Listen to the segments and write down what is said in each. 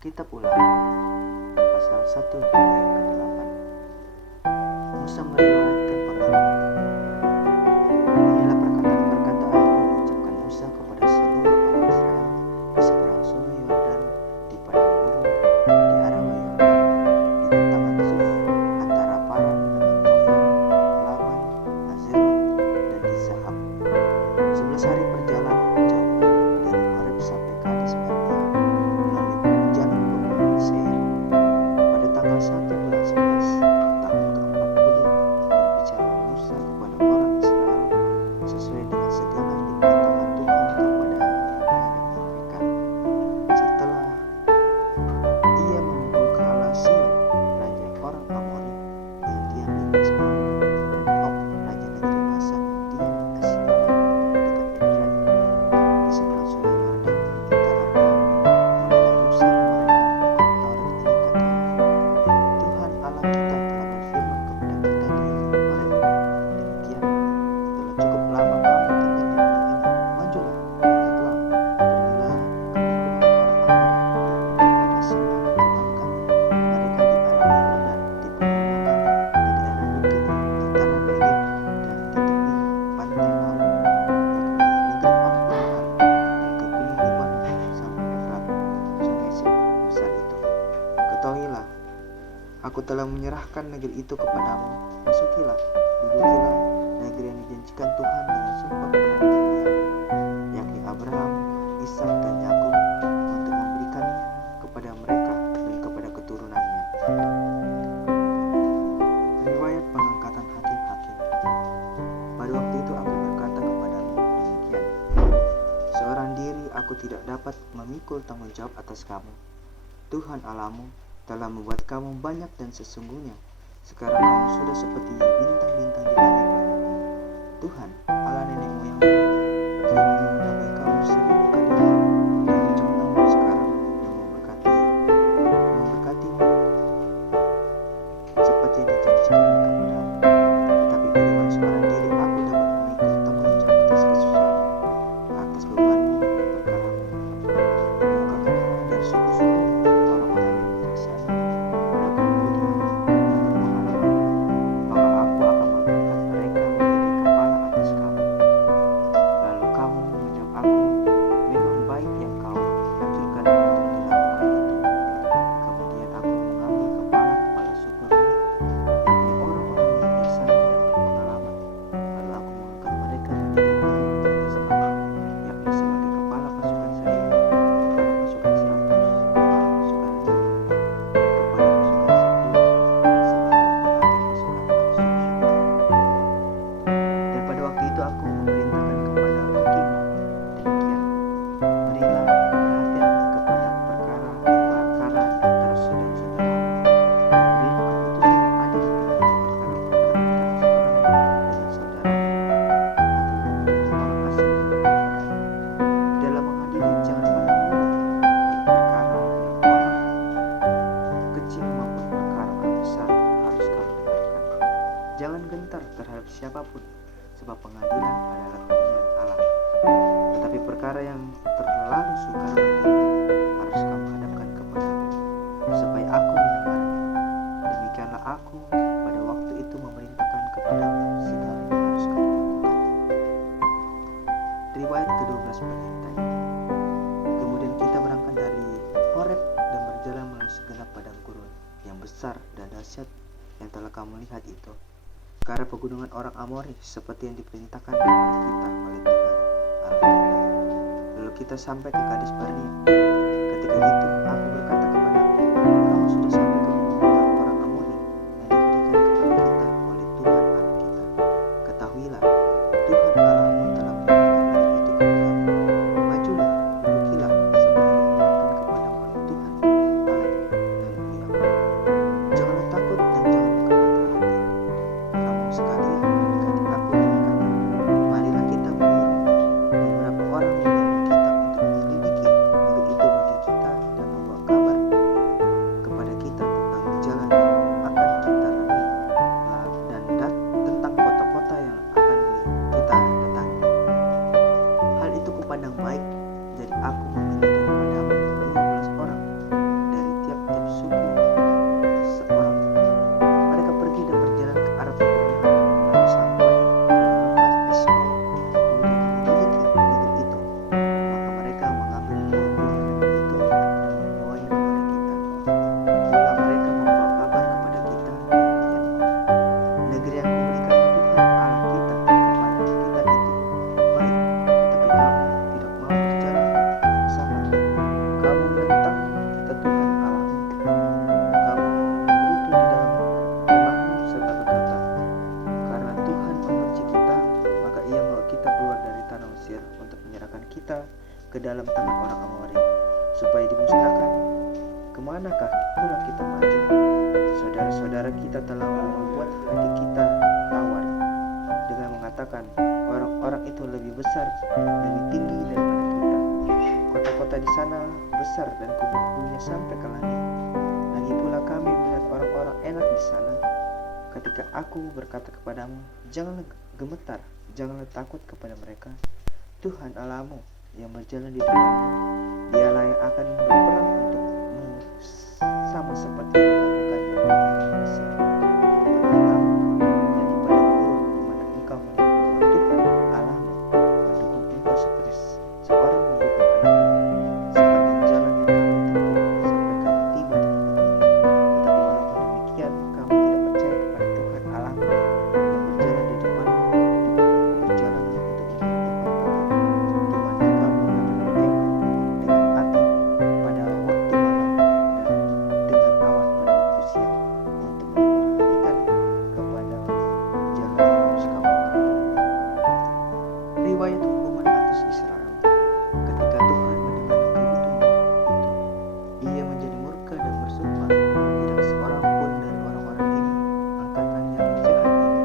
Kitab Ulangan pasal 1 ayat ke-8. Musa meriwayatkan pengalaman yang inilah perkataan-perkataan yang diucapkan Musa kepada seluruh orang Israel di seberang sungai Yordan, di padang gurun, di Araba Yordan, di tentangan Suf, antara Paran dengan Tofel, Laban, Hazerot, dan di Zahab. 11 hari perjalanan jauhnya dari Horeb sampai Kades Barnea melalui jalan pegunungan Seir. Pada tanggal 1 bulan 11 tahun ke-40 berbicara Musa kepada orang Israel sesuai dengan segala yang diperintahkan Tuhan kepadanya demi mereka. Setelah ia memukul kepala Sihon, raja orang Amori yang diam di Hesbon, dan Og, raja negeri Basan yang diam di Astarot dekat Edrei, di seberang sungai Yordan di tanah Moab, mulailah Musa memerintahkan hukum Taurat ini katanya, Tuhan Allah kita telah berfirman kepada kita di Horeb, demikian, telah cukup lama kamu tinggal di bumi ini, majulah, bangkitlah, pergilah ke pegunungan orang Amori, kepada Sihon Tuhan kamu, mereka di Araba Yordan, di pegunungan, di daerah bukit, di tanah Negeb, dan di tepi pantai laut, yakni negeri orang Amor, dan ke gunung Libanon sampai Efrat, sungai besar itu. Ketahuilah, aku telah menyerahkan negeri itu kepadamu. Masukilah, dudukilah negeri yang dijanjikan Tuhan dengan sumpah kepada nenek moyang, yakni Abraham, Ishak, dan Yakub, untuk memberikannya kepada mereka dan kepada keturunannya. Riwayat pengangkatan hakim-hakim. Pada waktu itu aku berkata kepadamu demikian, seorang diri aku tidak dapat memikul tanggung jawab atas kamu. Tuhan Allahmu telah membuat kamu banyak dan sesungguhnya sekarang kamu sudah seperti bintang-bintang di langit-langit. Tuhan Allah nenek moyangmu kiranya menambahi kamu 1000 kali lipat dari jumlahmu sekarang dan memberkatimu seperti yang dijanjikannya kepadamu. Tetapi bagaimana seorang diri aku dapat memikul tanggung jawab atas kesusahanmu, atas bebanmu dan perkaramu? Bukankah dari suku-sukumu orang-orang yang bijaksana, orang budi yang berpengalaman, maka aku akan mengangkat mereka menjadi kepala atas kamu. Lalu kamu menjawab aku, memang baik yang kau anjurkan untuk dilakukan itu. Kemudian aku mengambil kepala-kepala sukumu, yakni orang-orang yang bijaksana dan berpengalaman, lalu aku mengangkat mereka menjadi pemimpin Israel, yakni sebagai kepala pasukan 1000, kepala pasukan 100, kepala pasukan 5, kepala pasukan 10, dan sebagai pengatur pasukan atas suku-suku. Dan pada waktu itu aku memerintahkan kepada hakim demikian, berilah perhatian kepada perkara-perkara antara saudara-saudaramu, dan berilah keputusan yang adil di dalam perkara-perkara antara seorang dengan saudaranya, atau orang asing dengan saudaranya. Dalam mengadili jangan pandang bulu, baik perkara yang orang kecil maupun perkara orang besar harus kamu dengarkan. Jangan gentar terhadap siapapun, sebab pengadilan adalah kepunyaan Allah. Tetapi perkara yang terlalu sukar bagimu harus kamu hadapkan kepadaku, supaya aku mendengarnya. Demikianlah aku pada waktu itu memerintahkan kepadamu segala yang harus kamu lakukan. Riwayat ke-12 pengintai. Kemudian kita berangkat dari Horeb dan berjalan melalui segenap padang gurun yang besar dan dahsyat yang telah kamu lihat itu, ke arah pegunungan orang Amori seperti yang diperintahkan kepada kita oleh Tuhan Allah kita. Lalu kita sampai ke Kades Barnea. Ketika itu aku berkata kepadamu, kamu sudah sampai ke pegunungan orang Amori yang diberikan kepada kita oleh Tuhan Allah kita. Ketahuilah, Tuhan Allahmu telah menyerahkan negeri itu kepadamu. Majulah, dudukilah seperti yang diingatkan kepadamu oleh Tuhan Allah nenek moyangmu. Janganlah takut dan janganlah berpatah hati. Kamu sekalian mendekati aku dengan kata, marilah kita menyuruh beberapa orang membantu kita untuk menyelidiki negeri itu bagi kita dan membawa kabar supaya dimusnahkan, kemanakah pula kita maju? Saudara-saudara kita telah membuat hati kita tawar dengan mengatakan orang-orang itu lebih besar, lebih tinggi daripada kita. Kota-kota di sana besar dan kubu-kubunya sampai ke langit. Lagi pula kami melihat orang-orang enak di sana. Ketika aku berkata kepadamu, janganlah gemetar, janganlah takut kepada mereka. Tuhan Allahmu yang berjalan di depanmu, dialah yang akan berperang untukmu sama seperti yang dilakukannya di Mesir, di tempat matamu, dan di padang gurun di mana engkau melihat bahwa Tuhan Allahmu mendukung engkau seperti seorang mendukung anaknya, sepanjang jalan yang kamu tempuh sampai kamu tiba di tempat ini. Tetapi walaupun demikian, kamu tidak percaya kepada Tuhan Allahmu yang berjalan di depanmu di perjalanan untuk menuju tempat itu, di mana kamu akan berkemah dengan api pada waktu malam dan dengan awan pada waktu siang, untuk memperhatikan kepada jalan yang harus kamu tempuh. Riwayat hukuman atas Israel. Ketika Tuhan mendengar kebutuhan itu, ia menjadi murka dan bersumpah, tidak seorang pun dari orang-orang ini, angkatan yang jahat ini,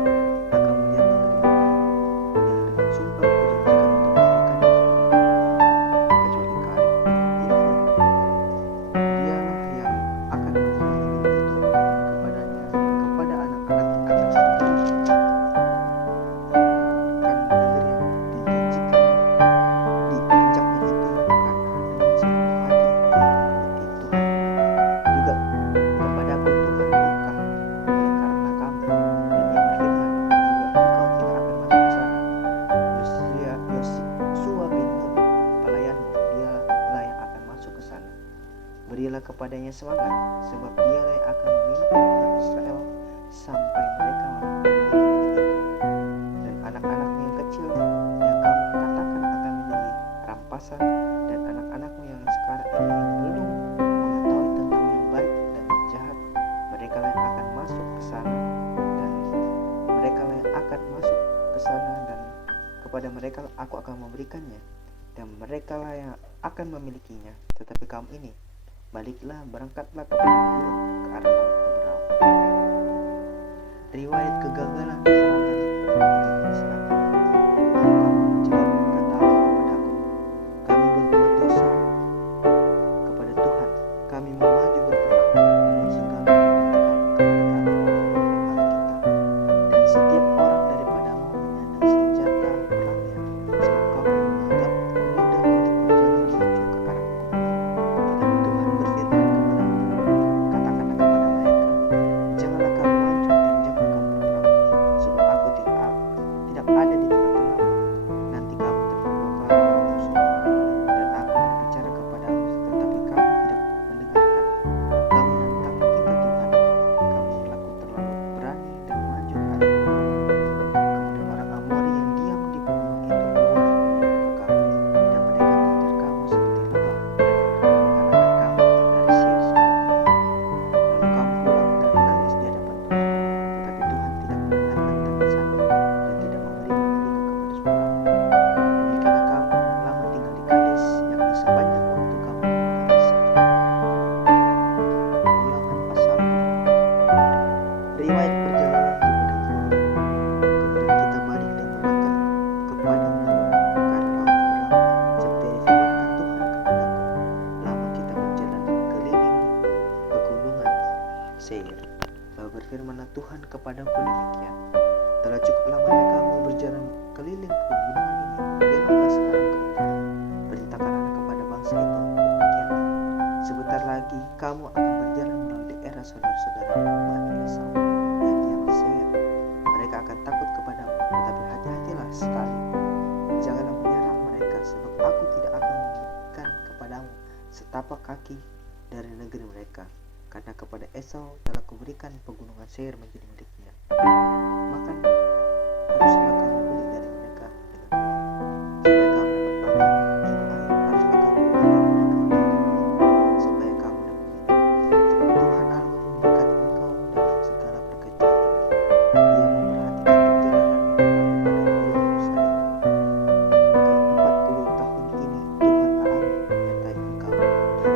akan melihat negeri yang baik, yang dengan sumpah kujanjikan untuk memberikannya kecuali Kaleb, Yefune. Dialah yang akan melihat negeri itu, dan kepadanya dan kepada anak-anaknya akan diberikan negeri yang diinjaknya itu, karena dengan seluruh hati dia mengikuti Tuhan. Juga kepadaku Tuhan murka oleh karena kamu, dan ia berfirman, juga engkau tidak akan masuk ke sana. Yosua bin Nun, pelayanmu, dialah yang akan masuk ke sana. Berilah kepadanya semangat, sebab dialah yang akan memimpin orang Israel sampai mereka memiliki negeri itu. Dan anak-anakmu yang kecil yang kamu katakan akan menjadi rampasan, dan anak-anakmu yang sekarang ini yang belum mengetahui tentang yang baik dan yang jahat, mereka yang akan masuk ke sana, dan mereka yang akan masuk ke sana, dan kepada mereka aku akan memberikannya, dan mereka yang akan memilikinya. Tetapi kamu ini, baliklah, berangkatlah ke padang gurun, ke arah laut Teberau. Riwayat kegagalan serangan ke bagian selatan. Lalu kamu menjawab berkatalah kepadaku, kami berbuat dosa kepada Tuhan, kami mau maju berperang dengan segala pemberontakan kepada kami untuk Allah kita, dan setiap orang daripadamu menyandang senjata perangnya, sebab kamu menganggap mudah untuk berjalan menuju ke arah pegunungan. Tetapi Tuhan berfirman kepadaku, katakanlah kepada mereka, janganlah kamu maju dan jangan kamu berperang, sebab aku tidak ada di tengah-tengahmu. Nanti kamu terluka oleh musuhmu, dan aku berbicara kepadamu, tetapi kamu tidak mendengarkan. Kamu menentang tingkat Tuhan, kamu berlaku terlalu berani dan maju ke arah pegunungan. Kemudian orang Amori yang diam di pegunungan itu keluar menjumpa kamu, dan mereka mengejar kamu seperti lebah, dan mengalahkan kamu dari Seir sampai Horma. Lalu kamu pulang dan menangis di hadapan Tuhan, tetapi Tuhan tidak mendengarkan tangisanmu dan tidak memberimu telinga kepada suaramu. Demikianlah kamu lama tinggal di Kades, yakni sepanjang waktu kamu tinggal di sana. Ulangan pasal 2. Riwayat perjalanan di padang gurun. Kemudian kita balik dan berangkat ke padang gurun, ke arah laut Teberau, seperti yang difirmankan Tuhan kepadaku. Lama kita berjalan keliling pegunungan Seir. Lalu berfirmanlah Tuhan kepadaku demikian, telah cukup lamanya kamu berjalan keliling pegunungan ini, beloklah sekarang ke utara, perintahkanlah kepada bangsa itu demikianlah. Sebentar lagi kamu akan berjalan melalui daerah saudara-saudaramu Bani Esau yang diam di Seir. Mereka akan takut kepadamu, tetapi hati-hatilah sekali, janganlah menyerang mereka, sebab aku tidak akan memberikan kepadamu setapak kaki dari negeri mereka, karena kepada Esau telah kuberikan pegunungan Seir menjadi miliknya. Maka haruslah kamu beli dari mereka dengan uang, supaya kamu dapat makan, juga air haruslah kamu beli dari mereka dengan uang, supaya kamu dapat minum. Sebab Tuhan Allahmu memberkati engkau dalam segala pekerjaanmu. Ia memperhatikan perjalananmu melalui padang gurun Yerusalem. Ke 40 tahun ini Tuhan Allahmu menyertai engkau, dan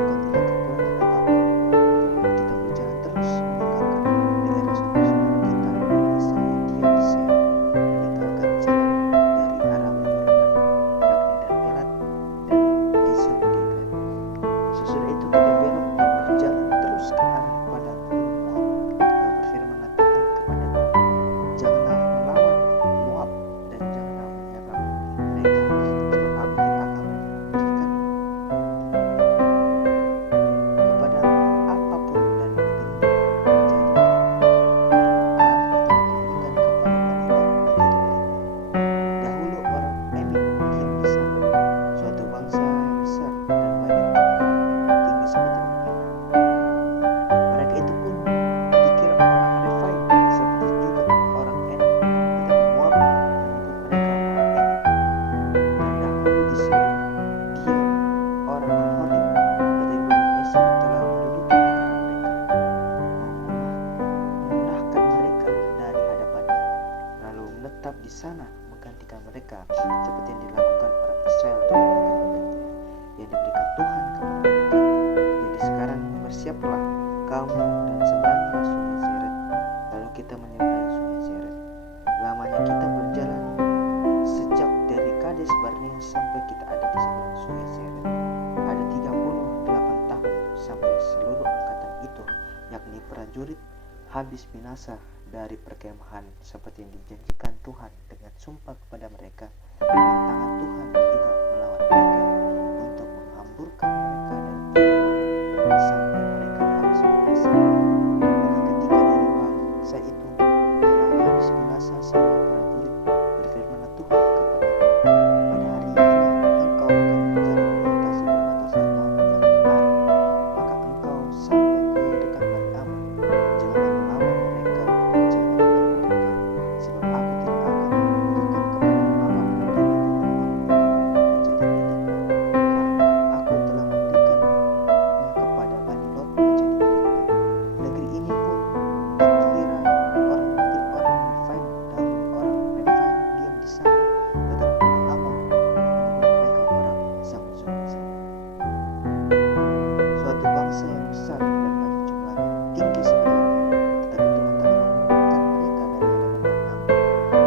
itu kita belok dan berjalan terus ke arah padang gurun Moab. Lalu berfirmanlah Tuhan kepadanya, janganlah melawan Moab dan janganlah menyerang mereka, sebab aku tidak akan memberikan kepada apapun dari negeri ini. Jadi telah kuberikan kepada Bani Lot menjadi miliknya. Dahulu orang Enik diam di sana, suatu bangsa yang besar dan banyak tinggi seperti dunia. Mereka itu pun dikira orang Refaim seperti juga orang Enak, tetapi Moab menyebut mereka orang Enik. Dan dahulu di Seir diam orang Amorim, tetapi Bani Esau telah menduduki negara mereka, memunahkan mereka dari hadapannya, lalu menetap di sana menggantikan mereka seperti yang dilakukan orang Israel dengan negeri-negerinya yang diberikan Tuhan kepada mereka. Jadi sekarang bersiaplah kamu dan seberanglah sungai Zered, lalu kita menyeberangi sungai Zered. Lamanya kita berjalan sejak dari Kades Barnea sampai kita ada di seberang sungai Zered. Ada 38 tahun sampai seluruh angkatan itu, yakni prajurit, habis binasa dari perkemahan seperti yang dijanjikan Tuhan dengan sumpah kepada mereka, dan tangan Tuhan juga melawan mereka untuk menghamburkan mereka dari kediaman sampai mereka habis binasa. Maka ketika dari bangsa itu telah habis binasa semua prajurit, berfirmanlah Tuhan kepadaku, pada hari ini engkau akan berjalan melintasi perbatasan Moab yang Ar, maka engkau sampai ke dekat Bani Ammon. Janganlah melawan mereka dan janganlah menyerang mereka, sebab aku tidak akan memberikan kepada apapun dari negeri Moab menjadi milikmu, karena aku telah memberikannya kepada Bani Lot menjadi miliknya. Negeri ini pun dikira orang negeri orang Refaim. Dahulu orang Refaim diam di sana, tetapi orang Ammon menyebut mereka orang Zamzumza. Suatu bangsa yang besar dan banyak jumlahnya, tinggi seperti orang Enak, tetapi Tuhan telah menurunkan mereka dari hadapan Bani Ammon,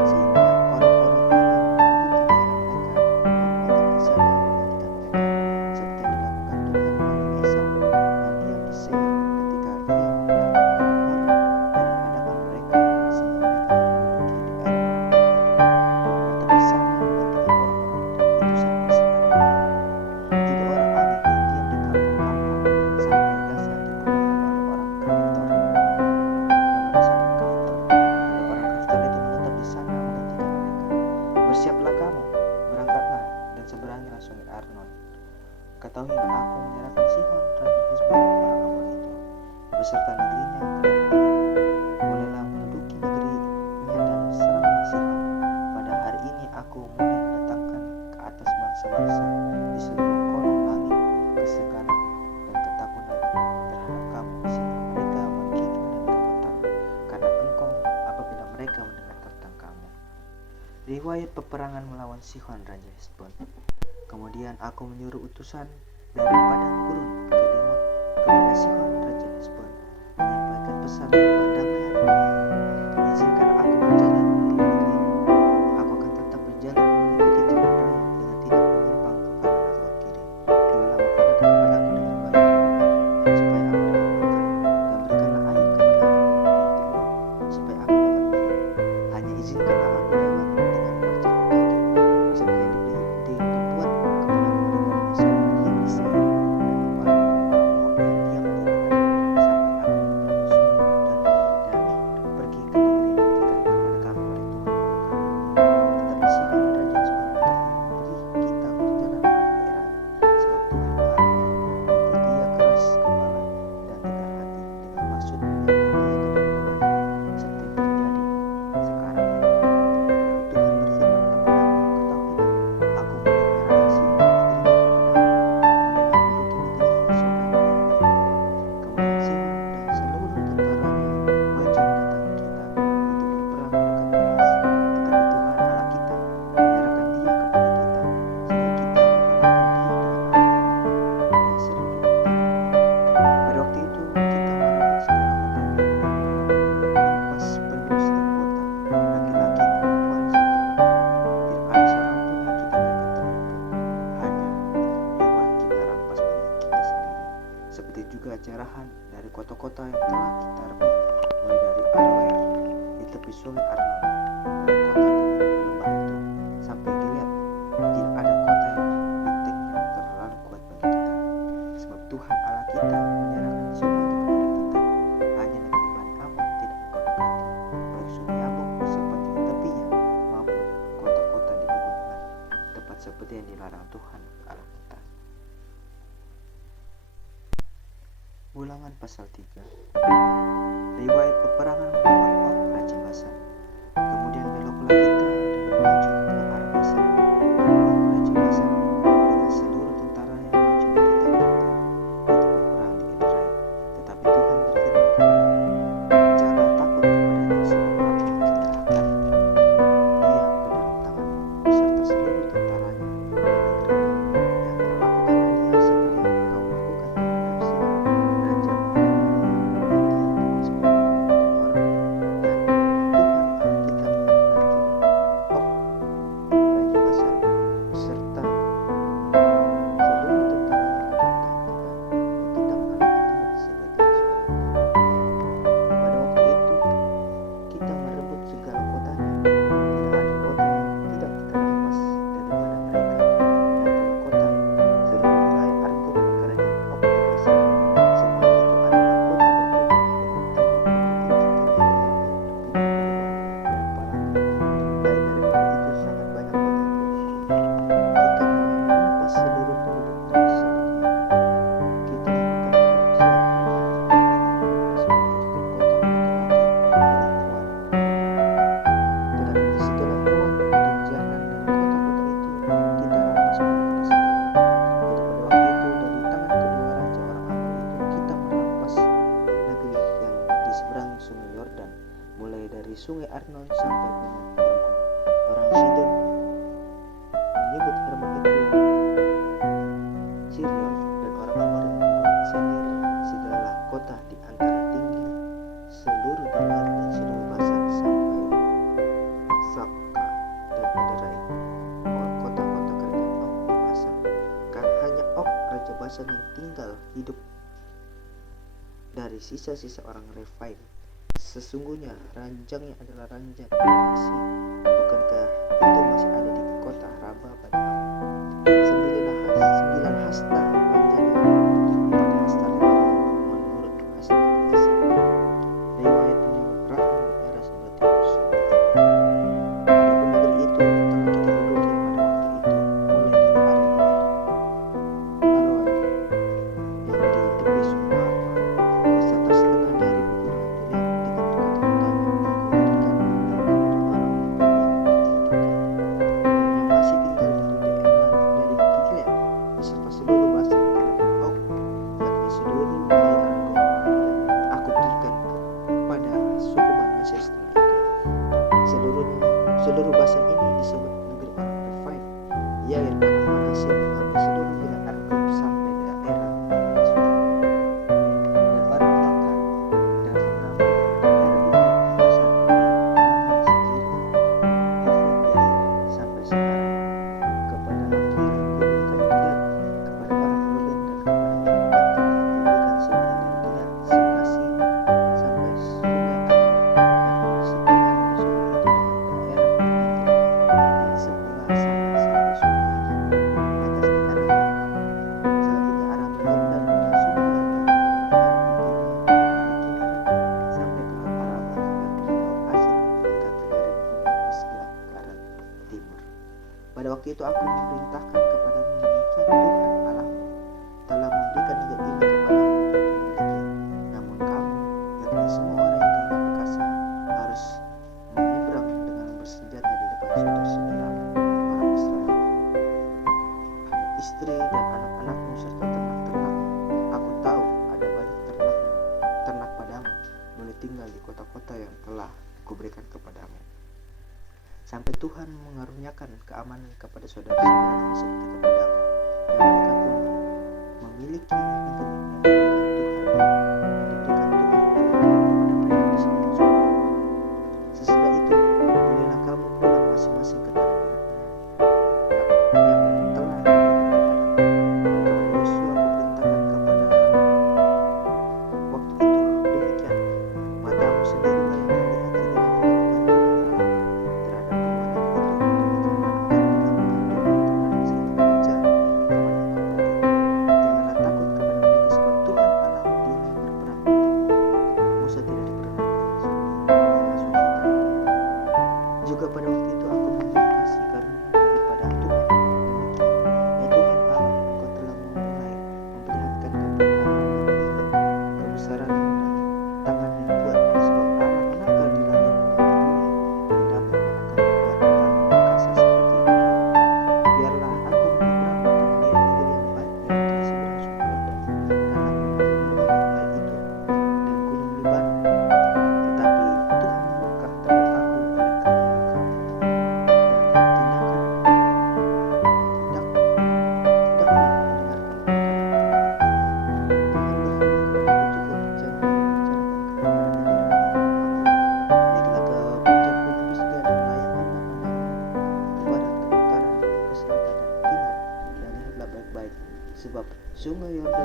sehingga orang-orang ini menduduki daerah mereka dan menetap di sana menggantikan mereka, seperti yang dilakukan Tuhan bagi Esau yang diam di Seir ketika ia memenangkan orang Amori dari hadapan mereka, sehingga mereka menduduki daerah orang itu dan menetap di sana menggantikan orang-orang itu sampai sekarang. Juga orang Amik yang diam di kampung-kampung sampai Gaza dipunahkan oleh orang Kaftor yang berasal dari Kaftor. Lalu orang Kaftor itu menetap di sana menggantikan mereka. Bersiaplah kamu, berangkatlah dan seberangilah sungai Arnon. Ketahuilah aku menyerahkan Sihon raja Hesbon orang Amor itu beserta negerinya ke dalam tanganmu. Mulailah menduduki negerinya dan seranglah Sihon. Pada hari ini aku mulai mendatangkan ke atas bangsa-bangsa di seluruh kolong langit kesegaran dan ketakutan terhadap kamu, sehingga mereka menggigil dan gemetar karena engkau apabila mereka mendengar tentang kamu. Riwayat peperangan melawan Sihon raja Hesbon. Kemudian aku menyuruh utusan dari padang gurun ke Demot kepada Sihon raja Hesbon, menyampaikan pesan perdamaian. Izinkan aku berjalan melalui negeri ini. Aku akan tetap berjalan mengikuti jalan raya dengan tidak menyimpang ke kanan atau ke kiri. Jualah makanan kepadaku dengan bayar yang benar, supaya aku dapat makan, dan berikanlah air kepadaku dengan telur, supaya aku dapat minum. Hanya izinkanlah aku lewat dengan berjalan kaki, seperti yang diperbuat kepada keluarga Esau yang diam di Seir, dan seperti juga jarahan dari kota-kota yang telah kita rebut, mulai dari Aroer di tepi sungai Arnon dan kota di lembah itu sampai Gilead. Tidak ada kota yang bentengnya terlalu kuat bagi kita, sebab Tuhan Allah kita menyerahkan semuanya kepada kita. Hanya negeri Bani Amon tidak engkau dekati, baik sungai Yabok seperti di tepinya maupun kota-kota di pegunungan, tempat seperti yang dilarang Tuhan Allah kita. Ulangan pasal 3. Riwayat peperangan melawan Og Raja Basan. Kemudian beloklah kita dan bermaju ke arah Basan, dan Og Raja Basan dengan seluruh tentaranya maju dari kita untuk berperang di Edrei. Tetapi Tuhan berfirman kepadaku, janganlah takut kepadanya, sebab aku menyerahkan dia ke dalam tanganmu beserta seluruh tentaranya dan negerinya. Yang perlakukanlah dia seperti yang engkau lakukan terhadap Sihon raja Sungai Arnon sampai Gunung Hermon. Orang Sidon menyebut Hermon itu Sirion, dan orang Amori menyebut Senir. Segala kota di antara tinggi seluruh Gilead dan seluruh Basan sampai Saka dan Edrei, kota-kota kerajaan Og di Basan. Karena hanya Og Raja Basan yang tinggal hidup dari sisa-sisa orang Refaim. Sesungguhnya ranjangnya adalah ranjang dari besi. Bukankah itu masih ada di kota Raba pada Amon? 9 hasta panjangnya, 4 hasta lebarnya menurut hasta biasa. Riwayat menyebut Raham di era sebelah timur sungai Jordan. Adapun negeri itu telah kita duduki pada waktu itu, mulai dari Aroer yang di tepi sungai Arnon, beserta setengah dari pegunungan Gilead dengan kota-kotanya yang kuberikan kepada orang yang masih tinggal di daerah dari Gilead, beserta seluruh Basan kerajaan Og, yakni seluruh wilayah Argob, dan aku berikan kepada suku Manasye setelah itu. Seluruh Basan ini disebut negeri orang Refaim. Yair anak Manasye mengambil seluruh wilayah Argob sampai daerah Masur, dan orang Makar, dan mengambil daerah ini Basan dengan sendiri Havot Yair sampai sekarang. Kepada Makir kuberikan Gilead, kepada orang Ruben dan kepada orang Gad kuberikan sebagian dari Gilead sebelah sini sampai sungai Arnon, dan setengah dari sungai itu dengan daerah pinggirnya di sebelah sana sampai sungai Yakin, atasnya arah Bani Amon. Selanjutnya arah Yordan dan sungai Yordan dengan daerah pinggirnya dari Kineret sampai ke laut Araba dan ke laut Asin mendekati dari gunung Pisgah ke arah timur. Pada waktu itu aku memerintahkan kepadamu, demikian Tuhan Allahmu telah memberikan negeri ini kepadamu untuk dimiliki. Namun kamu, yakni semua orang yang gagah perkasa, harus menyeberang dengan bersenjata di depan saudara-saudaramu orang Israel. Hanya istri dan anak-anakmu serta ternak-ternakmu. Aku tahu ada banyak ternak padamu, boleh tinggal di kota-kota yang telah kuberikan kepadamu. Sampai Tuhan mengaruniakan keamanan kepada saudara-saudaramu seperti kepadamu, dan mereka pun memiliki negeri yang diberikan Tuhan Allahmu kepada mereka di seberang sungai. Sesudah itu, bolehlah kamu pulang masing-masing ke tanah miliknya yang telah diberikan kepadamu. Dan kepada Yosua kuperintahkan kepada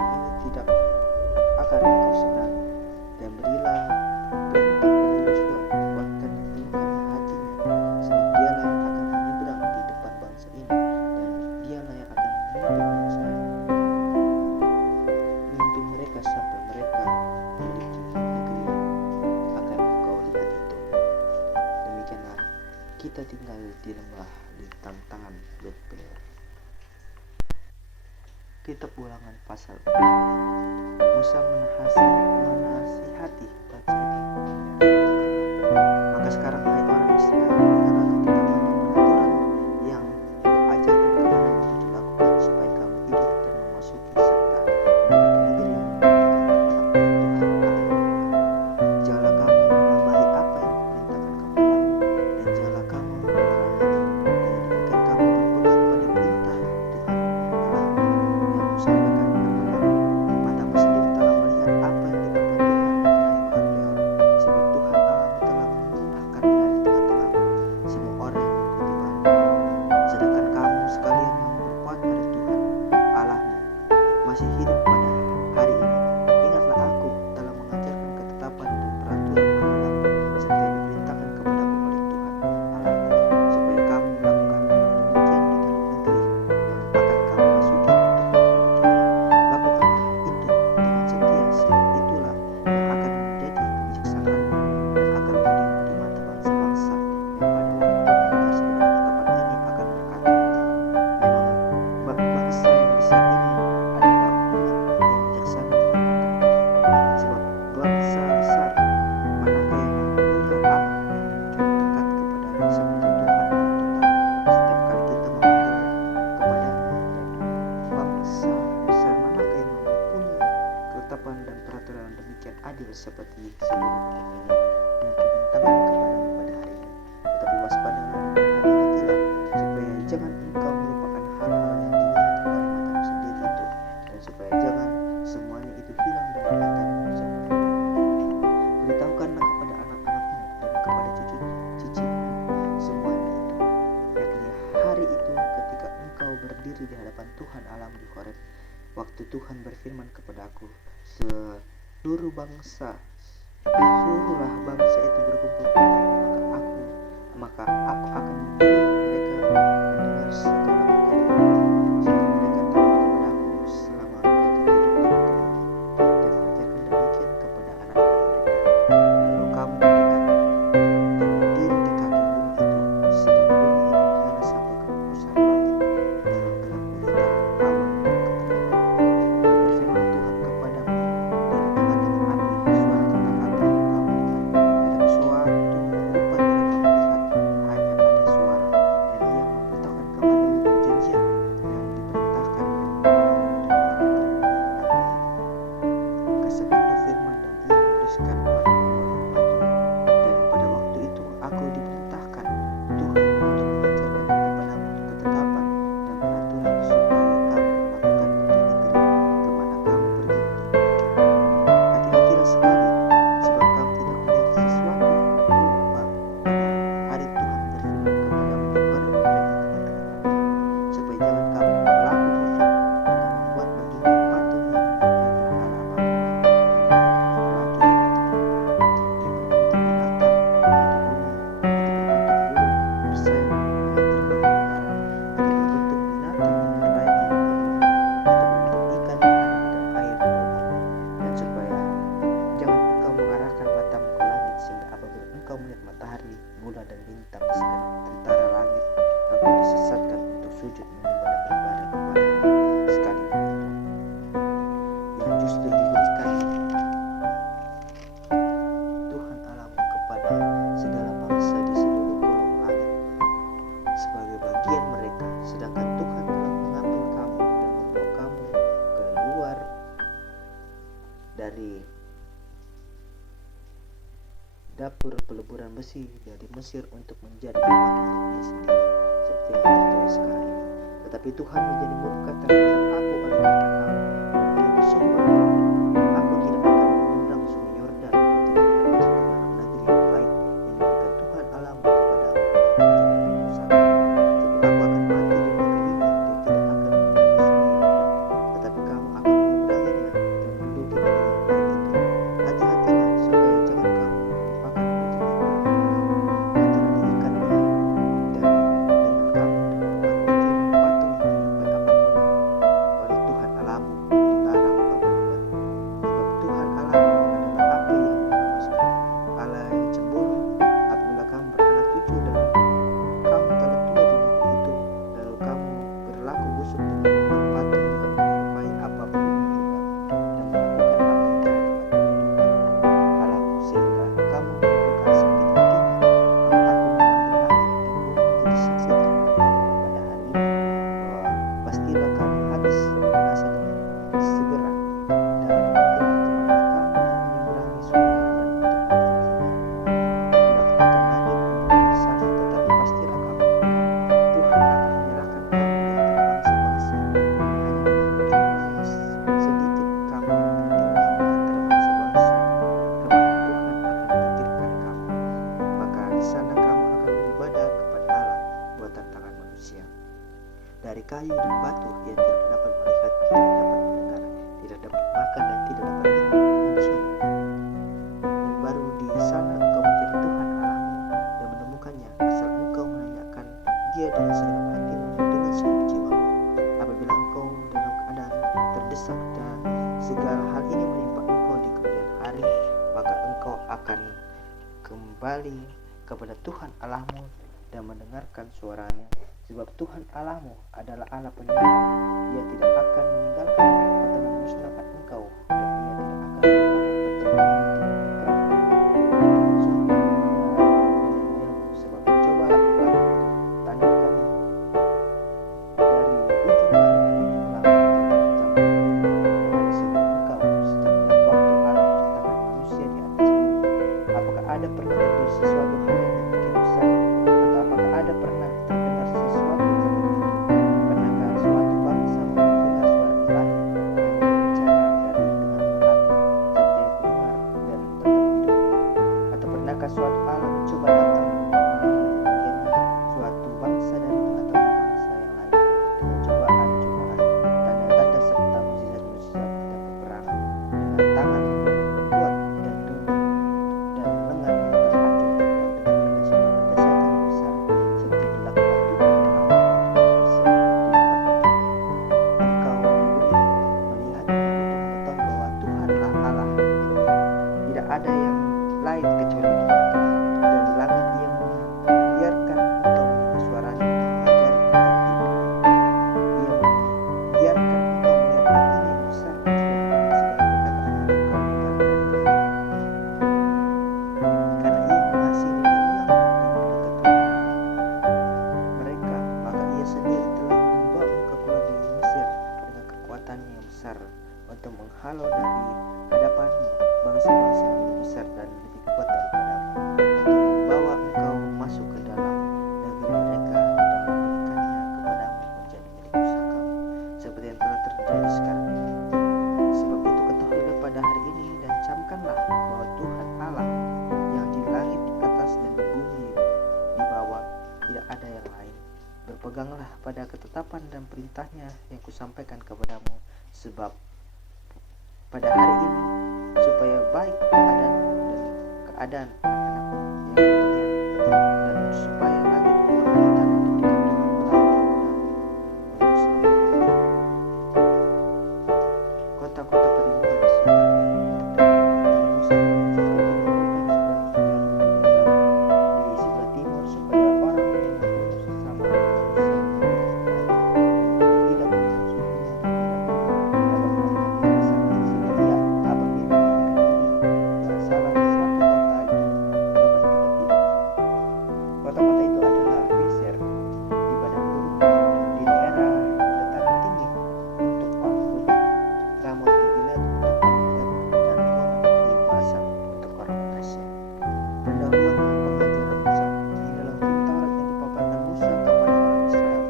ini tidak akan engkau senangi, dan berilah perintah pada Yosua, kuatkan dan teguhkan hatinya, sebab dialah yang akan menyeberang di depan bangsa ini, dan dialah yang akan memimpin mereka sampai mereka memiliki negeri yang akan engkau lihat itu. Demikianlah kita tinggal di lembah di tantangan Betpeor. Kitab Ulangan pasal 4. Musa menasihati bangsa itu. Maka sekarang hai orang Israel, dengarlah ketetapan dan peraturan yang kuajarkan kepadamu untuk dilakukan, supaya kamu hidup dan memasuki serta memiliki negeri yang diberikan kepadamu Tuhan. Janganlah kamu menambahi apa yang kuperintahkan kepadamu, dan janganlah kamu menguranginya. Dengan demikian kamu berpegang pada perintah Tuhan Allahmu yang kusampaikan kepadamu. Matamu sendiri telah melihat apa yang diperbuat Tuhan mengenai Baal-peor, sebab Tuhan Allahmu telah memusnahkan dari tengah-tengahmu semua orang yang mengikuti Baal-peor. Sedangkan kamu sekalian yang berbuat pada Tuhan Allahmu masih hidup pada hari ini. Ingatlah aku telah mengajarkan ketetapan dan peraturan kepadamu seperti yang diperintahkan kepadamu oleh Tuhan Allahmu, supaya kamu melakukan demikian di dalam negeri yang akan kamu masuki untuk memilikinya. Lakukanlah itu dengan setia, sebab itulah yang akan menjadi kebijaksanaanmu dan akal budimu di mata bangsa-bangsa yang pada waktu mendengar segala ketetapan ini akan berkata, memang bangsa yang besar ini adalah umat yang bijaksana di hadapan kita. Sebab bangsa besar manakah yang mempunyai Allah yang demikian dekat kepadanya seperti Tuhan Allah kita, setiap kali kita memanggil kepadanya, dan bangsa besar manakah yang mempunyai ketetapan dan peraturan demikian adil seperti seluruh bumi ini yang kubentangkan kepadamu pada hari ini. Tetapi waspadalah dan berhati-hatilah, supaya jangan engkau melupakan hal-hal yang dilihat oleh matamu sendiri itu, dan supaya jangan semuanya itu hilang dari ingatanmu seumur hidup. Beritahukanlah kepada anak-anakmu dan kepada cucu-cucumu semuanya itu, yakni hari itu ketika engkau berdiri di hadapan Tuhan Allahmu di Horeb, waktu Tuhan berfirman kepadaku, suruhlah bangsa itu berkumpul kepadamu, maka aku akan memilih mereka mendengar segala perkara ini, sehingga mereka takut kepadaku selama mereka hidup di negeri ini, dan mengajarkan demikian kepada anak-anak mereka. Lalu kamu mendekat dan berdiri di kaki gunung itu, sedang bumi itu menyala sampai ke pusar langit dengan gelap gulita awan dan kekelapan. Berfirman Tuhan kepadamu dari tengah-tengah api, suara kata-kata yang kamu dengar, tetapi suatu rupa tidak kamu lihat, hanya ada suara, dan ia memberitahukan kepadamu perjanjian yang diperintahkannya kepadamu dari lautan api ini. Kesepuluh firman dan ia menuliskan pada dua batu. Dan pada waktu itu aku diperintahkan Tuhan untuk mengajarkan kepadamu ketetapan dan peraturan supaya kamu melakukannya di negeri kemana kamu pergi memilikinya. Hati-hatilah sekali, sebab kamu tidak melihat sesuatu rupa pada hari Tuhan berfirman kepadamu di Horeb dari tengah-tengah api, supaya jangan kamu berlaku mufik dengan membuat baginya patung yang menyerupai berhala apapun, yang berbentuk laki ataupun perempuan, yang berbentuk binatang yang di bumi, atau berbentuk burung bersayap yang terbang di udara, atau berbentuk binatang yang merayap di muka bumi, atau berbentuk ikan yang ada di dalam air di bumi. Dan supaya jangan engkau mengarahkan matamu ke langit, sehingga apabila engkau melihat matahari, bulan dan bintang segenap tentara langit, engkau disesatkan untuk sujud menyembah dan beribadah kepadanya sekalipun itu, yang justru diberikan Tuhan Allahmu kepada segala bangsa di seluruh kolong langit sebagai bagian mereka. Sedangkan Tuhan telah mengambil kamu dan membawa kamu keluar dari dapur peleburan besi dari Mesir untuk menjadi umat miliknya sendiri, seperti yang tertulis sekarang ini. Tetapi Tuhan menjadi murka terhadap aku oleh karena kamu, dan Dia bersumpah bahwa aku tidak akan menyeberang sungai Yordan dan tidak akan masuk ke dalam negeri yang baik yang diberikan Tuhan Allahmu kepadamu menjadikan pusaka. Tapi aku akan mati di negeri ini dan tidak akan menyeberangi sungai Yordan, tetapi kamu akan menyeberanginya mendengarkan dan tidak dapat mencium. Dan baru di sana engkau mencari Tuhan Allahmu dan menemukannya, asal engkau menanyakan Dia dengan segenap hatimu dan dengan segenap jiwamu. Apabila engkau dalam keadaan terdesak dan segala hal ini menimpa engkau di kemudian hari, maka engkau akan kembali kepada Tuhan Allahmu dan mendengarkan suaranya, sebab Tuhan Allahmu adalah Allah penyayang. Ia tidak akan meninggalkan atau memusnahkan engkau, dan Ia tidak akan melupakan perjanjian yang telah disumpah kepada nenek moyangmu. Sebab cobalah tanda kami dari ujung langit ke ujung langit, tentang zaman yang ada sebelum engkau, sejak dari waktu Allah menciptakan manusia di atas bumi. Apakah ada pernah terjadi sesuatu hal yang demikian besar? Atau apakah ada pernah terdengar sesuatu seperti itu? Pernahkah suatu bangsa mendengar suara ilahi yang berbicara dari dengan api, seperti yang kudengar dan tetap hidup? Atau pernahkah suatu Allah mencoba datang menyingkirkan suatu bangsa dari tengah-tengah bangsa yang lain dengan cobaan-cobaan, tanda-tanda serta mukjizat-mukjizat dan peperangan, dengan tangan yang kuat dan lengan yang terpacu, dan dengan kedahsyatan yang besar, seperti yang dilakukan Tuhan Allahmu waktu di Mesir di depan matamu. Engkau diberi melihat itu dan mengetahui bahwa Tuhanlah Allah yang tidak ada yang lain kecuali Dia. Dan di langit Dia membiarkan engkau mendengar suaranya untuk mengajari tentang hidupnya. Ia membiarkan engkau melihat apinya yang besar dan mendengar segala perkataan yang engkau dengar dari Dia. Karena Ia mengasihi nenek moyangmu dan memberkati mereka, maka Ia sendiri telah membawa engkau keluar dari Mesir dengan kekuatannya yang besar, untuk menghalau dari hadapanmu bangsa-bangsa yang lebih besar dan lebih kuat daripadamu, untuk membawa engkau masuk ke dalam negeri mereka dan memberikannya kepadamu menjadi milik pusakamu, seperti yang telah terjadi sekarang ini. Sebab itu ketahuilah pada hari ini dan camkanlah bahwa Tuhan Allah yang di langit di atas dan di bumi di bawah tidak ada yang lain. Berpeganglah pada ketetapan dan perintahnya yang kusampaikan kepadamu, sebab pada hari ini supaya baik keadaanmu dan keadaan anak-anakmu yang kemudian, dan supaya langit keluar dari tanah didikan Tuhan Allahmu kepadamu untuk selama-lamanya. Kota-kota perlindungan di sini. Dan Musa mewujudkan di sebelah timur supaya orang yang membunuh sesama manusia tidak membunuh sukunya dan tidak dapat melarikan diri ke sana, sehingga ia apabila melarikan diri dari salah satu kota itu dapat tetap hidup. Kota-kota itu adalah Beser di padang gurun, di daerah dataran tinggi untuk orang Bubit, Ramot di Gilead untuk orang Gad, dan Golan di Basan untuk orang Manasye. Pendahuluan pengajaran Musa. Inilah hukum Taurat yang dipaparkan Musa kepada orang Israel.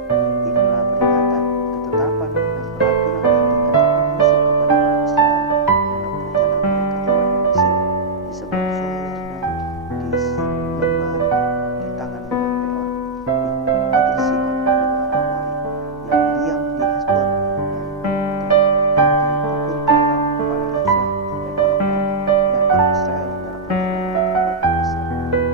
Inilah peringatan, ketetapan, dan peraturan yang dikatakan Musa kepada orang Israel dalam perjalanan mereka keluar dari Mesir, di seberang sungai Yordan, di lembah di tangan Gunung Peor, di negeri Sihon raja orang Amori, yang diam di Hesbon, dan dipukulkanlah oleh Musa dan orang Israel dalam perjalanan mereka keluar dari Mesir.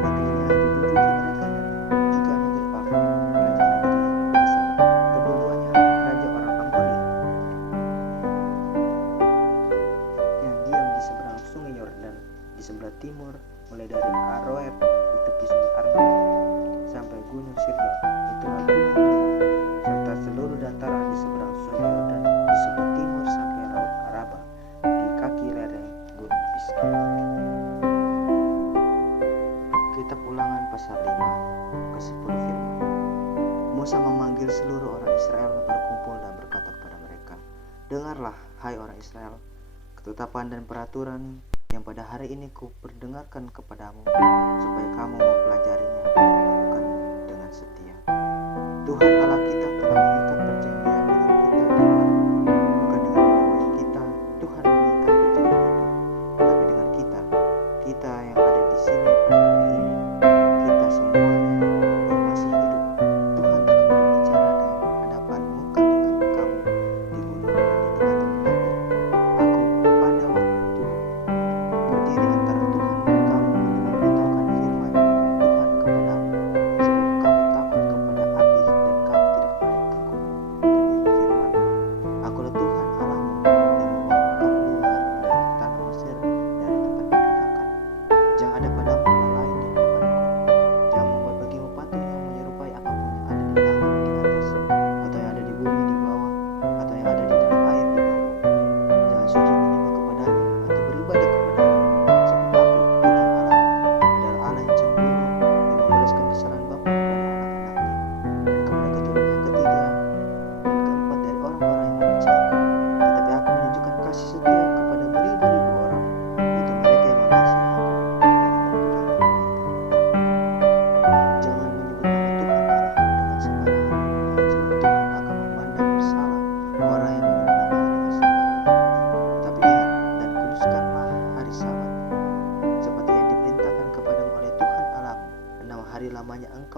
Negerinya diduduki mereka, dan juga negeri Og, raja negeri Basan, kedua-duanya raja orang Amori, yang diam di seberang sungai Yordan di sebelah timur, mulai dari Aroer di tepi sungai Arnon sampai gunung Sirion, itulah gunung Hermon, serta seluruh dataran di seberang sungai Yordan di sebelah timur sampai laut Araba di kaki lereng gunung Pisga. Kitab Ulangan pasal 5 ke 10 firman. Musa memanggil seluruh orang Israel berkumpul dan berkata kepada mereka, dengarlah, hai orang Israel, ketetapan dan peraturan yang pada hari ini kuperdengarkan kepadamu, supaya kamu mempelajarinya dan melakukannya dengan setia. Tuhan Allah kita telah mengikat perjanjian dengan kita di luar, bukan dengan nenek moyang kita. Tuhan mengikat perjanjian itu, tetapi dengan kita yang ada di sini pada hari ini, kita semuanya yang masih hidup. Tuhan telah berbicara dengan berhadapan muka dengan kamu di gunung dan di tengah-tengah negeri. Aku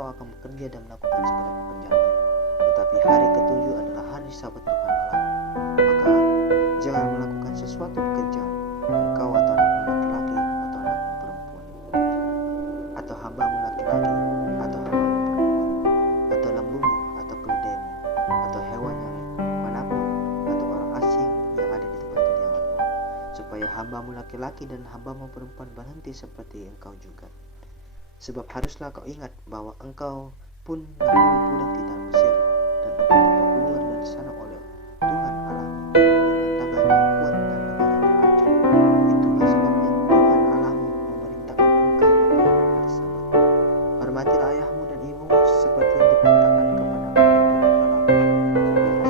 engkau akan bekerja dan melakukan segala pekerjaan. Tetapi hari ketujuh adalah hari Sabat Tuhan Allah. Maka jangan melakukan sesuatu pekerjaan, engkau atau anakmu laki-laki atau anakmu perempuan, atau hambamu laki-laki atau hambamu perempuan, atau lembumu atau keledaimu, atau hewan yang manapun, atau orang asing yang ada di tempat kediamanmu, supaya hambamu laki-laki dan hambamu perempuan berhenti seperti engkau juga. Sebab haruslah kau ingat bahwa engkau pun dahulu budak di tanah Mesir, dan engkau dibawa keluar dari sana oleh Tuhan Allahmu dengan tangan yang kuat dan dengan yang teracun. Itulah sebabnya Tuhan Allahmu memerintahkan engkau merayakan hari Sabat. Hormatilah ayahmu dan ibumu seperti yang diperintahkan kepadamu oleh Tuhan Allahmu,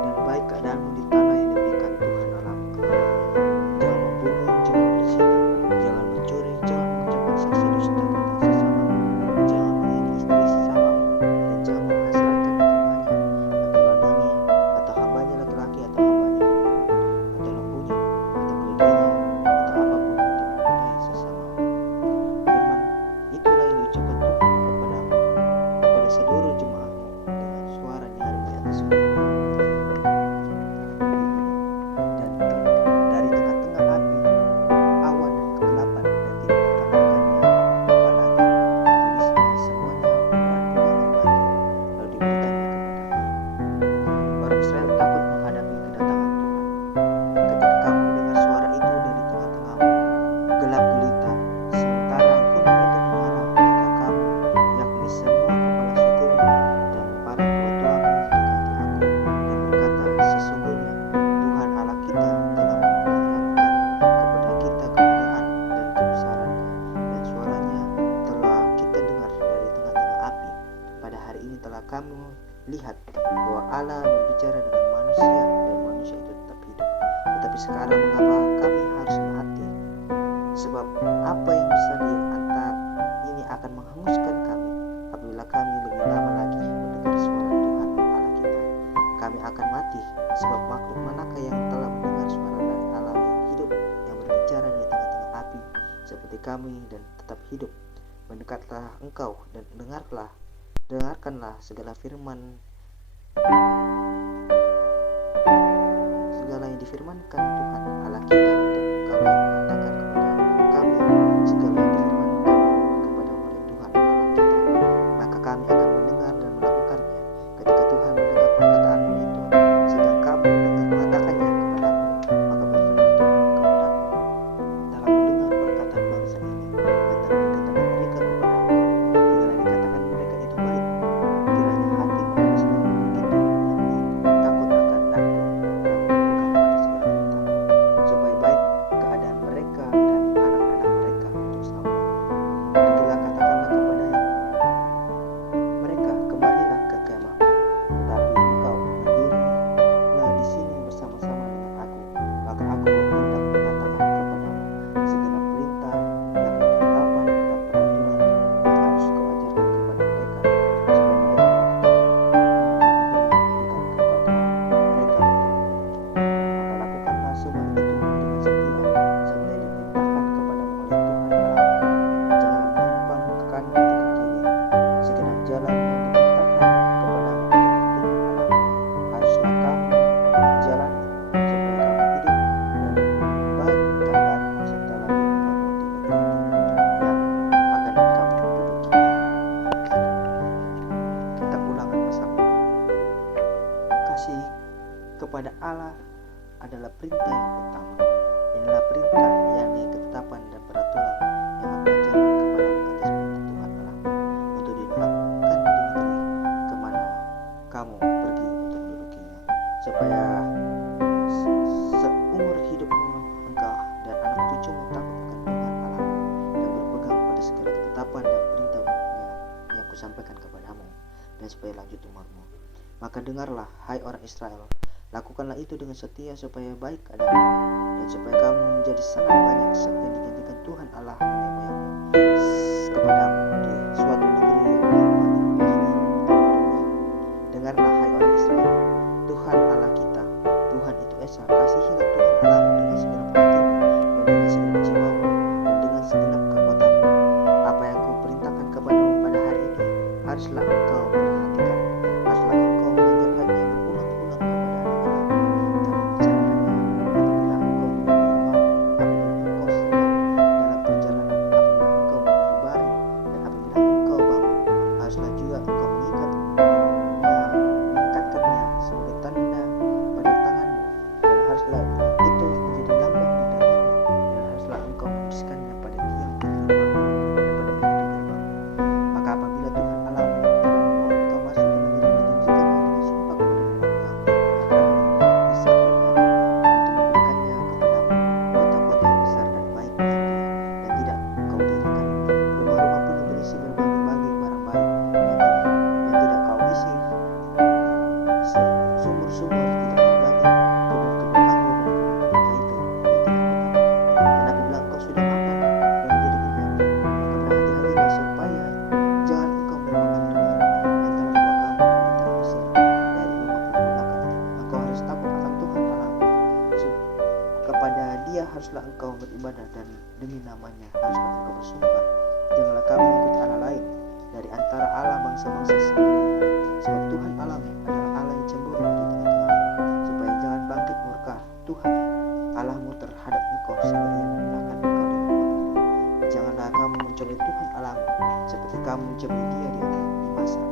dan baik keadaanmu di tanah yang diberikan Tuhan Allahmu kepadamu. Jangan membunuh, jangan berzina, jangan mencuri, jangan mengucapkan saksi dusta tentang sesama, jangan mengingat istri sesamamu, dan jangan menghasratkan hambanya atau ladangnya atau hambanya laki-laki atau hambanya perempuan, atau lembunya atau keledainya atau apapun yang dimpunyai sesamamu. Firman itulah yang diucapkan Tuhan kepadamu, kepada seluruh jemaahmu dengan suara nyaring di atas gunung. Dan dari tengah-tengah api, awan dan kegelapan, dan tidak ditambahkannya apa-apa lagi. Ditulisnya semuanya pada dua lembar, lalu diberikannya kepadanya. Orang Israel takut menghadapi kedatangan Tuhan. Ketika kamu mendengar suara itu dari tengah-tengahmu, gelap gulita, sementara gunung itu menyala, maka kamu, yakni semua kepala sukumu dan para tua tuamu, mendekati aku dan berkata, sesungguhnya Tuhan Allah kita telah memperlihatkan kepada kita kemuliaan dan kebesarannya, dan suaranya telah kita dengar dari tengah-tengah api. Pada hari ini telah kamu lihat bahwa Allah berbicara dengan manusia dan manusia itu tetap hidup. Tetapi sekarang mengapa kami harus mati? Sebab apa yang besar di antara ini akan menghanguskan kami apabila kami lebih lama lagi mendengar suara Tuhan Allah kita. Kami akan mati, sebab makhluk manakah yang telah mendengar suara dari Allah yang hidup, yang berbicara dari tengah-tengah api seperti kami dan tetap hidup. Mendekatlah engkau dan dengarkanlah segala yang difirmankan Tuhan Allah kita, dan engkaulah yang mengatakan kepada kami segala yang difirmankan kepadamu oleh Tuhan Allah kita. Maka kami akan mendengar dan melakukannya. Ketika Tuhan mendengar perkataanmu itu, sedang kamu mengatakannya kepadamu, maka berfirman Tuhan kepadaku, telah mendengar perkataan bangsa ini, dan telah dikatakan mereka kepadamu. Tidaklah dikatakan mereka itu baik, kiranya hatimu pada selalu begitu, yakni takut akan Aku dan berpegang pada segala perintahmu, supaya baik keadaan mereka dan anak-anak mereka untuk selama-lamanya. Pergilah, katakanlah kepada mereka, kembalilah ke kemahmu, tetapi engkau berdirilah di sini bersama-sama dengan aku. Maka aku hendak mengatakan kepadamu segenap perintah, yakni ketetapan dan peraturan yang harus kau ajarkan kepada mereka, supaya mereka melakukan yang diberikan kepada mereka untuk memiliki. Maka lakukanlah semua itu dengan setia, seperti yang diperintahkan kepadamu oleh Tuhan Allahmu. Janganlah menyimpang ke kanan atau ke kiri. Segenap jalan yang diperintahkan kepadamu oleh Tuhan Allahmu haruslah kamu jalani, supaya kamu hidup dan baik keadaanmu serta lalu umurmu di negeri yang akan kamu duduki. Kitab Ulangan pasal 6. Kasih kepada Allah adalah perintah yang utama. Inilah perintah, yakni ketetapan dan peraturan yang aku ajarkan kepadamu atas perintah Tuhan Allahmu, untuk diterapkan di negeri kemana kamu pergi untuk mendudukinya, supaya seumur hidupmu engkau dan anak cucumu takut akan Tuhan Allahmu, dan berpegang pada segala ketetapan dan perintahnya yang kusampaikan kepadamu, dan supaya lanjut umurmu. Maka dengarlah, hai orang Israel, lakukanlah itu dengan setia, supaya baik keadaanmu, dan supaya kamu menjadi sangat banyak, seperti yang dijanjikan Tuhan Allah nenek moyangmu kepadamu di suatu negeri yang baru begini. Dengarlah, hai orang Israel, Tuhan Allah kita, Tuhan itu Esa. Kasihilah Tuhan Allahmu dengan segenap hatimu, dan dengan segenap jiwamu, dan dengan segenap kekuatanmu. Apa yang kuperintahkan Kepada Dia haruslah engkau beribadah, dan demi namanya haruslah engkau bersumpah. Janganlah kamu mengikuti Allah lain dari antara Allah bangsa-bangsa sendiri. Sebab Tuhan Allahmu adalah Allah yang cemburu di tengah-tengahmu, supaya jangan bangkit murka Tuhan Allahmu terhadap engkau sehingga Ia memindahkan engkau dari negerimu. Janganlah kamu mencobai Tuhan Allahmu seperti kamu mencobai Dia di masa.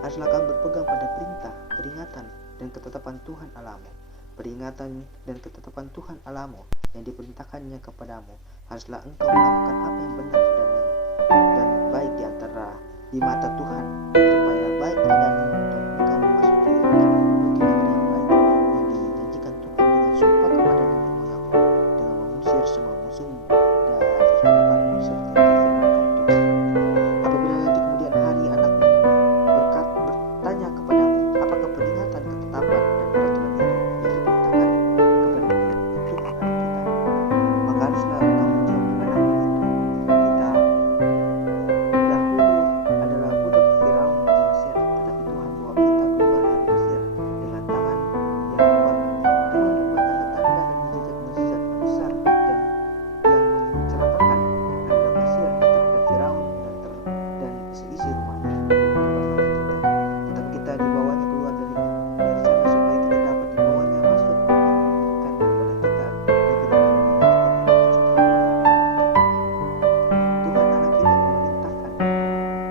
Haruslah kamu berpegang pada perintah, peringatan, dan ketetapan Tuhan Allahmu. Peringatan dan ketetapan Tuhan Allahmu yang diperintahkannya kepadamu, haruslah engkau melakukan apa yang benar dan baik di mata Tuhan, supaya baik keadaanmu dan engkau memasuki dan menduduki negeri yang baik yang dijanjikan Tuhan dengan sumpah kepada nenek moyangmu, dengan mengusir semua musuhmu dari hadapanmu seperti yang difirmankan Tuhan. Apabila nanti kemudian hari anakmu bertanya kepadamu, apakah peringatan, ketetapan, dan peraturan ini yang diperintahkan kepada Tuhan anak kita, maka haruslah engkau menjawab anakmu itu, kita dahulu adalah budak Firaun di Mesir, tetapi Tuhan bawa kita keluar dari Mesir dengan tangan yang kuat. Tuhan membuat tanda-tanda dan mujizat-mujizat besar dan yang mencelakakan budak Mesir terhadap Firaun dan seisi rumahnya di bawah kita. Tetapi kita dibawanya keluar dari sana supaya kita dapat dibawanya masuk dan memberikan kepada kita negeri yang Tuhan Allah kita memerintahkan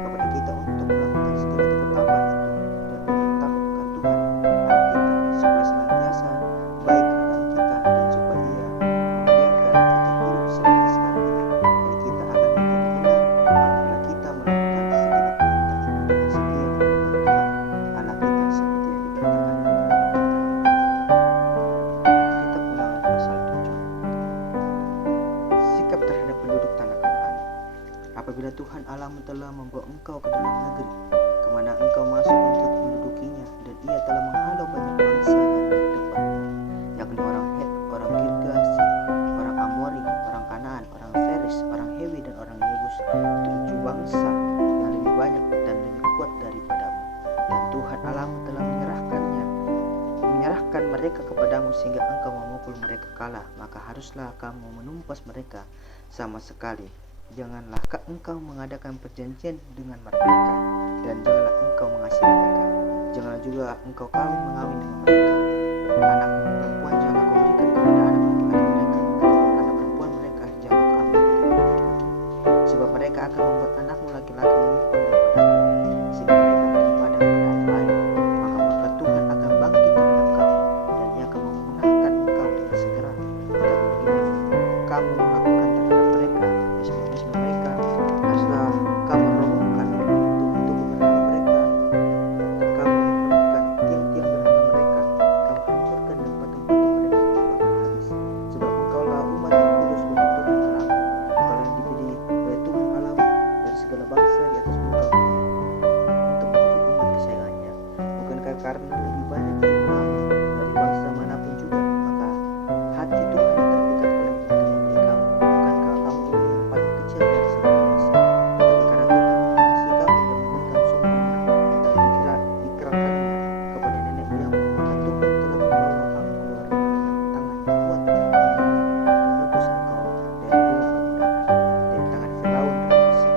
kepada kita untuk melakukan segala ketetapan itu dan untuk takut akan Tuhan Allah kita, supaya senantiasa baik keadaan kita dan supaya Ia membiarkan kita hidup seperti sekarang ini. Dan kita akan menjadi benar apabila kita melakukan segenap perintah itu dengan setia di hadapan Tuhan Allah kita seperti yang diperintahkan kepada kita. Kitab Ulangan pasal 7. Sikap terhadap penduduk tanah Kanaan. Apabila Tuhan Allahmu telah membawa engkau ke dalam negeri kemana engkau masuk untuk mendudukinya, dan Ia telah menghalau banyak bangsa dari depanmu, yakni orang Het, orang Girgasi, orang Amori, orang Kanaan, orang Feris, orang Hewi, dan orang Yebus, 7 bangsa yang lebih banyak dan lebih kuat daripadamu. Dan Tuhan Allahmu telah menyerahkan mereka kepadamu sehingga engkau memukul mereka kalah, maka haruslah kamu menumpas mereka sama sekali. Janganlah engkau mengadakan perjanjian dengan mereka, dan janganlah engkau mengasihi mereka. Janganlah juga engkau mengawin dengan mereka. Anak perempuan janganlah kau berikan kepada anak laki-laki mereka, dan anak perempuan mereka janganlah kau ambil menjadi laki-laki. Sebab mereka akan membuat anakmu laki-laki menyimpang daripadamu, sehingga mereka beribadah kepada anak lain. Maka murka Tuhan akan bangkit terhadap kamu, dan Ia akan memunahkan engkau dengan segera. Tetapi begini kamu melakukan terhadap mereka, mesbah-mesbah mereka, haruslah kamu robohkan tubuh-tubuh berhala mereka, kamu robohkan tiang-tiang berhala mereka, kamu hancurkan dan patung-patung mereka kamu bakar habis. Sebab engkaulah umat yang kudus bagi Tuhan Allahmu, engkaulah yang dipilih oleh Tuhan Allahmu dari segala bangsa di atas muka bumi untuk menjadi umat kesayangannya. Bukankah karena lebih banyak jumlahmu dari bangsa manapun juga, maka hati Tuhan yang terpikat olehmu untuk memilih kamu? Bukankah kamu ini yang paling kecil dari segala bangsa? Tetapi karena Tuhan mengasihi kamu dan memegang sumpahnya yang telah diikrarkannya kepada nenek moyangmu, maka Tuhan telah membawa kamu keluar dengan tangan yang kuat dan menebus engkau dari gua perbudakan, dari tangan Firaun dan Mesir.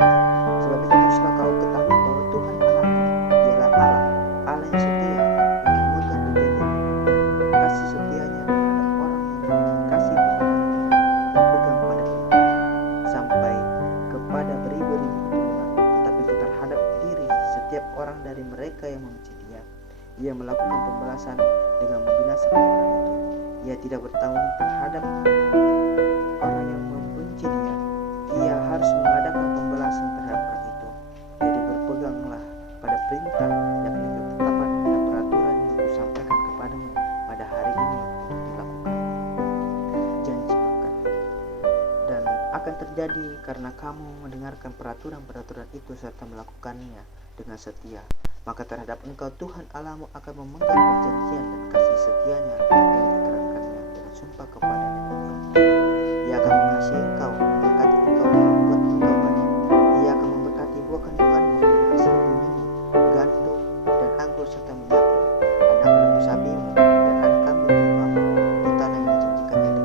Sebab itu haruslah kau ketahui bahwa Tuhan Allahmu ialah Allah yang setia, yang memegang perjanjian dan kasih setianya terhadap orang yang kasih kepadanya dan berpegang pada perintahnya, sampai kepada beribu-ribu keturunan. Tetapi terhadap diri setiap orang dari mereka yang membenci Dia, Ia melakukan pembalasan dengan membinasakan orang itu. Ia tidak bertanggung terhadap orang yang membenci Dia. Ia harus mengadakan pembalasan terhadap orang itu. Jadi berpeganglah pada perintah, yakni ketetapan dan peraturan yang kusampaikan kepadamu pada hari ini untuk dilakukan. Janji berkat. Dan akan terjadi karena kamu mendengarkan peraturan-peraturan itu serta melakukannya dengan setia, maka terhadap engkau Tuhan Allahmu akan memegang perjanjian dan kasih setianya yang diikrarkannya dengan sumpah kepada nenek moyangmu. Ia akan mengasihi engkau, memberkati engkau dan membuat engkau banyak. Ia akan memberkati buah kandunganmu dan hasil bumimu, gandum dan anggur serta minyakmu, anak lembu sapimu dan anak kambing dombamu di tanah yang dijanjikannya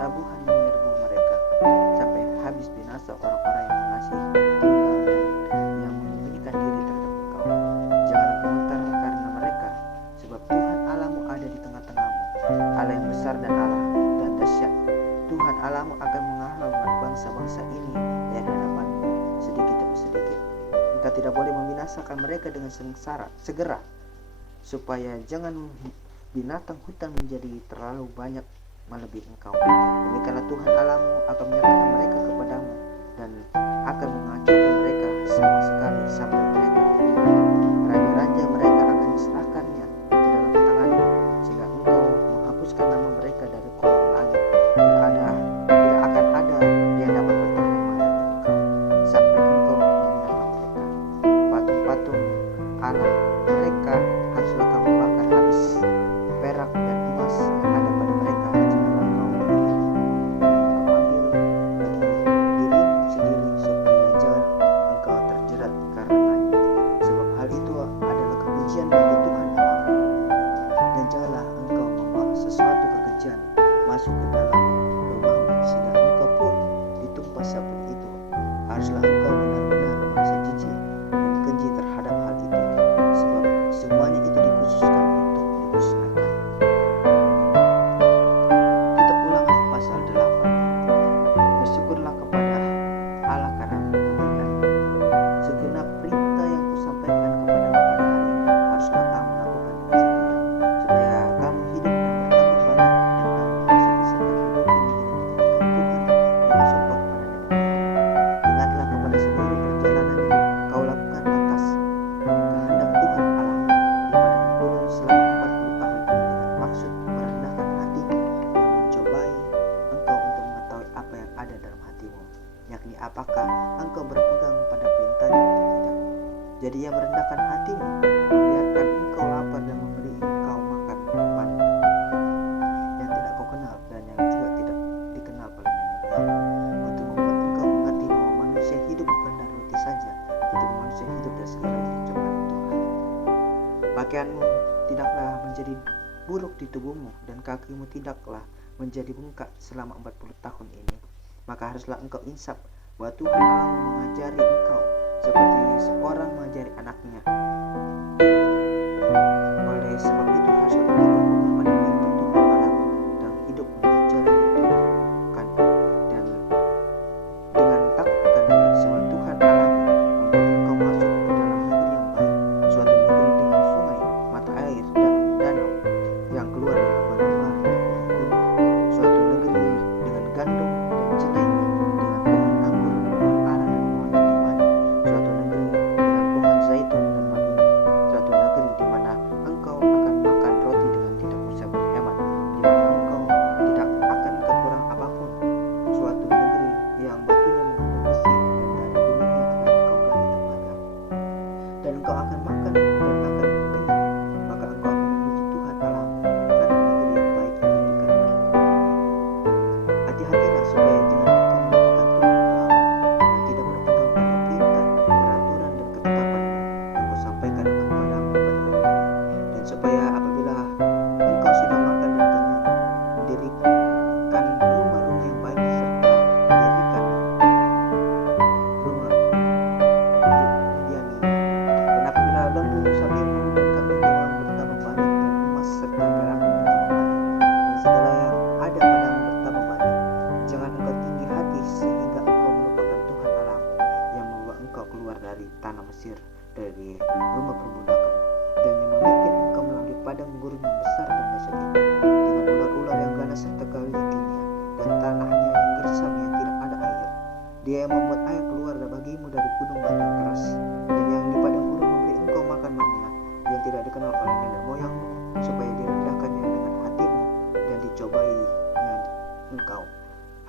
tabuhan menyerbu mereka, sampai habis binasa orang-orang yang mengasihi tunggal dan yang menyembunyikan diri terhadap engkau. Janganlah gemetar karena mereka, sebab Tuhan Allahmu ada di tengah-tengahmu, Allah yang besar dan Allah dan dahsyat. Tuhan Allahmu akan menghalau bangsa-bangsa ini dari hadapanmu sedikit demi sedikit. Engkau tidak boleh membinasakan mereka dengan segera, supaya jangan binatang hutan menjadi terlalu banyak melebihi engkau. Demikianlah Tuhan Allahmu akan menyerahkan mereka kepadamu dan akan mengacaukan mereka sama sekali sampai mereka punah. Raja-raja mereka akan diserahkannya ke dalam tanganmu, sehingga engkau menghapuskan nama mereka dari kolong langit. Tidak akan ada yang dapat bertahan menghadapi engkau sampai engkau menyinggalkan mereka. Patung-patung Allah mereka haruslah kamu bakar habis. Perak dan emas yang ada pada mereka janganlah kau miliki, dan engkau ambil bagi dirimu sendiri, supaya jangan engkau terjerat karenanya. Sebab hal itu adalah kekejian bagi Tuhan Allahmu. Dan janganlah engkau membawa sesuatu kekejian masuk ke dalam rumahmu, sehingga engkau pun ditumpah seperti itu. Haruslah engkau benar-benar merasa jijik dan keji terhadap hal itu, sebab semuanya itu dikhususkan untuk dimusnahkan. Kitab Ulangan pasal 8. Bersyukurlah kepada Allah karena kebaikan-Nya. Segenap perintah yang kusampaikan kepadamu pada hari ini haruslah kamu lakukan dengan setia, supaya kamu hidup dan bertambah banyak, dan kamu memasuki setan hidup ini dengan menjadikan Tuhan dengan sumpah kepada nenek moyang. Ingatlah kepada seluruh perjalanan yang kau lakukan atas kehendak Tuhan Allahmu di padang gurun selama 40 tahun ini, dengan maksud merendahkan hatimu dan mencobai engkau untuk mengetahui apa yang ada dalam hatimu, yakni apakah engkau berpegang pada perintahnya atau tidak. Jadi ia merendahkan hatimu, membiarkan engkau lapar dan memberi engkau makan mana yang tidak kau kenal dan yang juga tidak dikenal oleh nenek moyangmu, untuk membuat engkau mengerti bahwa manusia hidup bukan dari roti saja, tetapi manusia hidup dari segala jenis cobaan Tuhan. Pakaianmu tidaklah menjadi buruk di tubuhmu, dan kakimu tidaklah menjadi bengkak selama 40 tahun ini. Maka haruslah engkau insaf bahwa Tuhan Allahmu mengajari engkau seperti seorang mengajari anaknya. Oleh sebab itu haruslah engkau berpegang pada perintah Tuhan Allahmu dan hidup menurut jalan yang dilakukan, dan dengan takut akan Dia, sebab Tuhan Allahmu membawa engkau masuk ke dalam negeri yang baik, suatu negeri dengan sungai, mata air, dan danau yang keluar dari lembah-lembah dan gunung-gunung, suatu negeri dengan gandum dan jenainya, dengan pohon anggur, pohon ara dan pohon ketimani, suatu negeri dengan pohon zaitun dan madunya, suatu negeri di mana engkau akan makan roti dengan tidak usah berhemat, di mana engkau tidak akan kekurangan apapun, suatu negeri yang batunya mengandung besi, dan dari gunungnya akan engkau gali tembaga, dan engkau akan makan dan akan kenyang. Maka engkau akan memuji Tuhan Allahmu karena negeri yang baik yang diberikan bagi engkau. Hati-hatilah supaya jangan engkau melupakan Tuhan Allahmu, dan tidak berpegang pada perintah, peraturan, dan ketetapannya yang kusampaikan kepadamu pada hari ini. Dan supaya apabila engkau sudah makan dan kenyang, mendirikan rumah-rumah yang baik, serta mendirikan rumah mendiaminya. Dan apabila lembu, sapimu, dan kambing dombamu bertambah banyak, dan emas serta perakmu bertambah banyak, dan segala yang ada padamu bertambah banyak, jangan engkau tinggi hati sehingga engkau melupakan Tuhan Allahmu yang membawa engkau keluar dari tanah Mesir, dari rumah perbudakan, dan yang memimpin engkau melalui padang gurun yang besar dan dahsyat itu, dengan ular-ular yang ganas serta galikinya, dan tanahnya yang gersam yang tidak ada air. Dia yang membuat air keluar bagimu dari gunung batu yang keras, dan yang di padang gurun memberi engkau makan mana yang tidak dikenal oleh nenek moyangmu, supaya direndahkannya dengan hatimu dan dicobainya engkau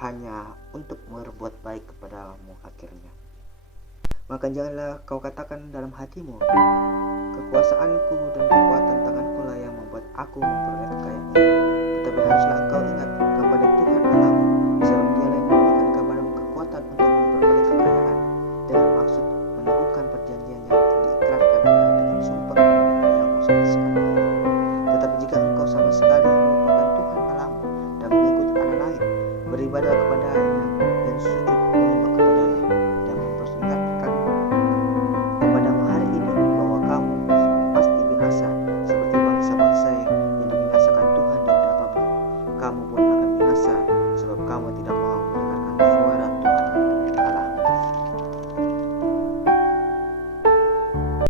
hanya untuk berbuat baik kepadamu akhirnya. Maka janganlah kau katakan dalam hatimu, kekuasaanku dan kekuatan tanganku lah yang membuat aku memperoleh kekayaan ini. Tetapi haruslah engkau ingat kepada Tuhan Allahmu, sebab Dialah yang memberikan kepadamu kekuatan untuk memperoleh kekayaan, dengan maksud meneguhkan perjanjian yang diikrarkannya dengan sumpah kepada nenek moyangmu sampai sekarang ini. Tetapi jika engkau sama sekali melupakan Tuhan Allahmu dan mengikuti Allah lain, beribadah kepada